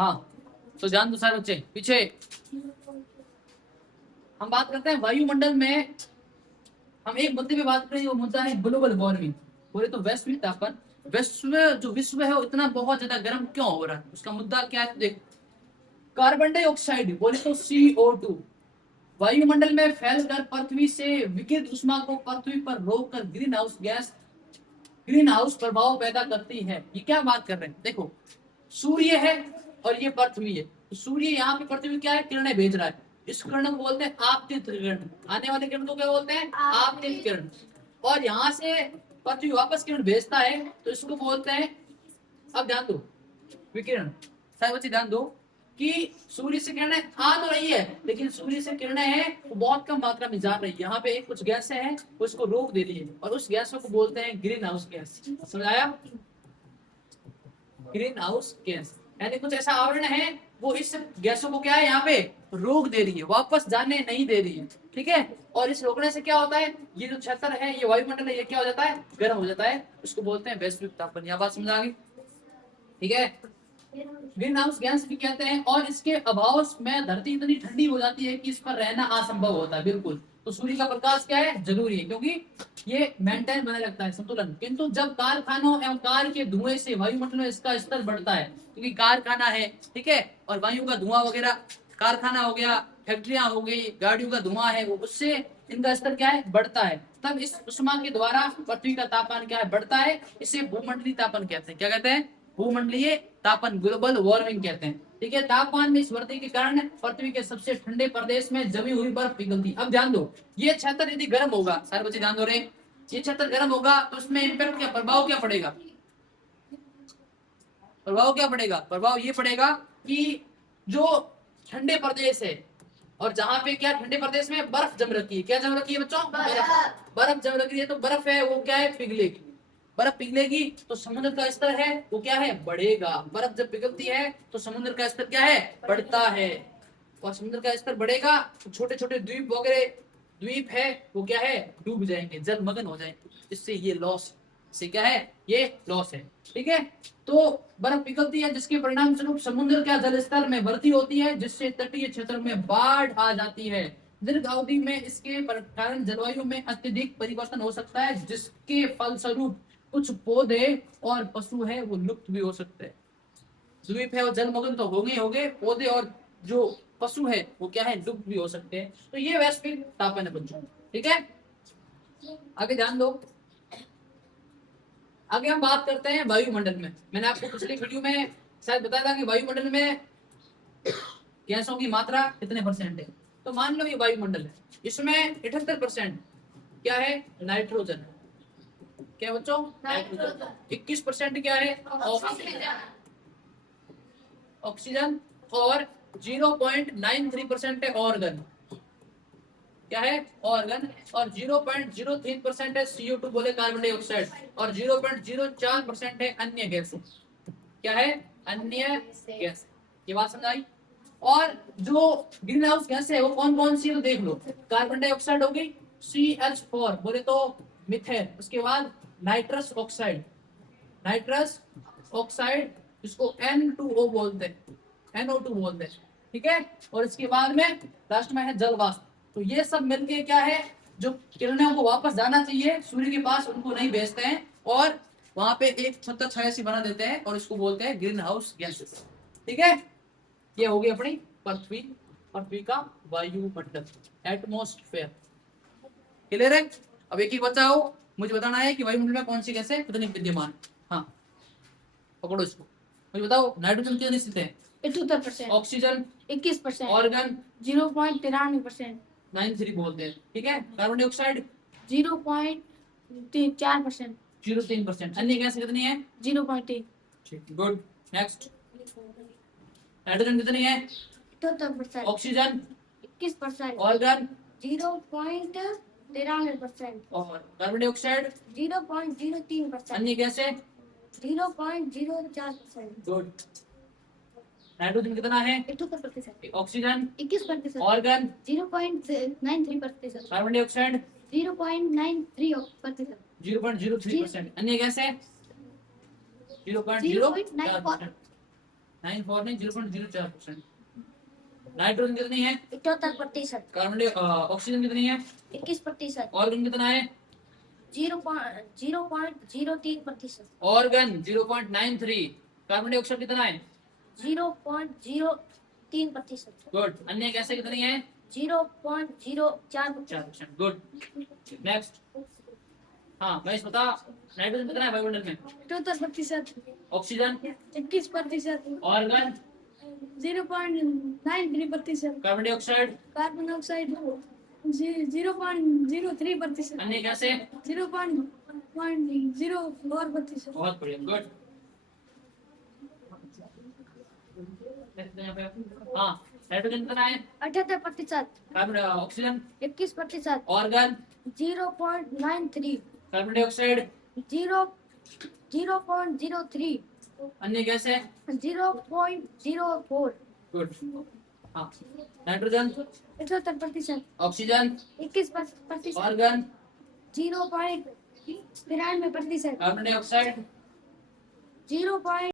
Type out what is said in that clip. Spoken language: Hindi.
हाँ, तो ध्यान दो सारे बच्चे पीछे। हम बात करते हैं वायुमंडल में, हम एक मुद्दे पे बात करें, वो मुद्दा है ग्लोबल वार्मिंग। बोले तो वैश्विक तापन, विश्व है वो इतना बहुत ज्यादा गर्म क्यों हो रहा है, उसका मुद्दा क्या है देख। कार्बन डाइऑक्साइड बोले तो CO2 वायुमंडल में फैलकर पृथ्वी से विकिरित ऊष्मा को पृथ्वी पर रोककर ग्रीन हाउस प्रभाव पैदा करती है। ये क्या बात कर रहे हैं, देखो सूर्य है और ये पृथ्वी है, तो सूर्य यहाँ पे पृथ्वी क्या है, किरणें भेज रहा है। इस किरण को बोलते हैं आपतित किरण, आने वाले किरण को क्या बोलते हैं, आपतित किरण। और यहाँ से पृथ्वी वापस किरण भेजता है तो इसको बोलते हैं, अब ध्यान दो, विकिरण। सारे बच्चे ध्यान दो कि सूर्य से किरणें आ तो रही है, लेकिन सूर्य से किरणें हैं वो बहुत कम मात्रा में जा रही है। यहाँ पे कुछ गैसें हैं उसको रोक दे रही है, और उस गैसों को बोलते हैं ग्रीन हाउस गैस। समझाया, ग्रीन हाउस गैस यानी कुछ ऐसा आवरण है वो इस गैसों को क्या है यहाँ पे रोक दे रही है, वापस जाने नहीं दे रही है। ठीक है, और इस रोकने से क्या होता है, ये जो क्षेत्र है, ये वायुमंडल है, ये क्या हो जाता है, गर्म हो जाता है। उसको बोलते हैं वैश्विक तापन। यह बात समझ आ गई। ठीक है, ग्रीन हाउस गैस भी कहते हैं, और इसके अभाव में धरती इतनी ठंडी हो जाती है कि इस पर रहना असंभव होता है। बिल्कुल, तो सूर्य का प्रकाश क्या है, जरूरी है, क्योंकि ये मेंटेन बने रखता है संतुलन। किंतु जब कारखानों एवं कार के धुएं से वायुमंडल में इसका स्तर बढ़ता है, क्योंकि कारखाना है, ठीक है, और वायु का धुआं वगैरह, कारखाना हो गया, फैक्ट्रियां हो गई, गाड़ियों का धुआं है, वो उससे इनका स्तर क्या है, बढ़ता है। तब इस उष्मा के द्वारा पृथ्वी का तापमान क्या है, बढ़ता है। इसे भूमंडलीय तापन कहते हैं। क्या कहते हैं, भूमंडलीय तापन, ग्लोबल वार्मिंग कहते हैं। ठीक है, तापमान में इस वृद्धि के कारण पृथ्वी के सबसे ठंडे प्रदेश में जमी हुई बर्फ पिघलती। अब ध्यान दो, ये क्षेत्र यदि गर्म होगा, सारे बच्चे ध्यान दो रहे, ये क्षेत्र गर्म होगा तो उसमें इम्पैक्ट क्या, प्रभाव क्या पड़ेगा, प्रभाव क्या पड़ेगा, प्रभाव ये पड़ेगा कि जो ठंडे प्रदेश है, और जहां पे क्या ठंडे प्रदेश में बर्फ जम रखी है, क्या जम रखी है बच्चों, बर्फ जम रखी है, तो बर्फ है वो क्या है, पिघलेगी। बर्फ पिघलेगी तो समुद्र का स्तर है वो क्या है, बढ़ेगा। बर्फ जब पिघलती है तो समुद्र का स्तर क्या है, बढ़ता है। और समुद्र का स्तर बढ़ेगा तो छोटे छोटे द्वीप वगैरह, द्वीप है वो क्या है, डूब जाएंगे, जलमग्न हो जाएंगे। इससे ये लॉस, से क्या है, ये लॉस है। ठीक है, तो बर्फ पिघलती है जिसके परिणाम स्वरूप समुद्र का जल स्तर में वृद्धि होती है, जिससे तटीय क्षेत्र में बाढ़ आ जाती है। दीर्घ अवधि में इसके कारण जलवायु में अत्यधिक परिवर्तन हो सकता है, जिसके फलस्वरूप कुछ पौधे और पशु है वो लुप्त भी हो सकते हैं। द्वीप है वो जलमग्न तो होंगे, पौधे और जो पशु है वो क्या है, लुप्त भी हो सकते हैं। तो ये वैश्विक तापन है बच्चों। ठीक है, आगे ध्यान दो। आगे हम बात करते हैं वायुमंडल में। मैंने आपको पिछली वीडियो में शायद बताया था कि वायुमंडल में गैसों की मात्रा कितने परसेंट है। तो मान लो ये वायुमंडल है, इसमें 78% क्या है, नाइट्रोजन। क्या बच्चों, नाइट्रोजन। 21% क्या है, ऑक्सीजन, और 0.93% है ऑर्गन। क्या है, ऑर्गन। और 0.03% है CO2 बोले कार्बन डाइऑक्साइड, और 0.04% है अन्य गैस। क्या है, अन्य गैस। ये बात समझ आई। और जो ग्रीन हाउस गैस है वो कौन कौन सी है, तो देख लो। कार्बन डाइऑक्साइड होगी, CH4 बोले तो मिथेन। उसके बाद नाइट्रस ऑक्साइड, नाइट्रस ऑक्साइड जिसको N2O बोलते हैं, NO2 बोलते हैं। ठीक है, और इसके बाद में लास्ट में है जल वाष्प। तो ये सब मिलके क्या है, जो किरणों को वापस जाना चाहिए सूर्य के पास उनको नहीं भेजते हैं, और वहां पे एक छत्तर छाया सी बना देते हैं, और इसको बोलते हैं ग्रीन हाउस गैसेस। ठीक है, ये हो गई अपनी पृथ्वी, पृथ्वी का वायुमंडल, एटमॉस्फेयर। क्लियर है। अब एक ही बचा हो, मुझे बताना है कि वायुमंडल में कौन सी गैसें कितनी विद्यमान। हाँ, पकड़ो इसको, मुझे बताओ। नाइट्रोजन कितने स्थित है, 78%। ऑक्सीजन 21%। ऑर्गन 0.93%। 93 बोलते हैं। ठीक है, कार्बन डाइऑक्साइड 0.4%। 0.3%। अन्य गैस कितनी है, 0.3। ठीक, गुड। नेक्स्ट, नाइट्रोजन कितनी है, 78%। ऑक्सीजन 21%। ऑर्गन 0.93%। और कार्बन डाइऑक्साइड 0.03%। अन्य गैस है 0.04%। गुड। नाइट्रोजन कितना है, 78%। ऑक्सीजन 21%। ऑर्गन 0.93%। Carbon dioxide 0.93%। 0.03%। अन्य गैस है 0.04%। 94 नहीं 0.04%। नाइट्रोजन कितनी है? 78%। कार्बन ऑक्सीजन कितनी है? 21%। ऑर्गन कितना है? 0.03%। ऑर्गन 0.93। कार्बन डाइऑक्साइड कितना है? 0.03%। गुड। अन्य गैसें कितनी है? 0.04%। 4%। गुड। नेक्स्ट। हाँ महेश बता, नाइट्रोजन कितना है वायुमंडल में? 78%। Oxygen? 21%। Organ? 0.93%। Carbon dioxide? Carbon dioxide 0.03%। अन्य गैसें? 0.04%। बहुत बढ़िया। गुड। हाँ नाइट्रोजन कितना है? 78%। Carbon oxygen? 21%। Organ? 0.93। Carbon dioxide? 0.03। अन्य गैसें? 0.04। गुड। हाँ nitrogen? 78%। Oxygen? 21%। Organ? 0.93%। Carbon dioxide? 0.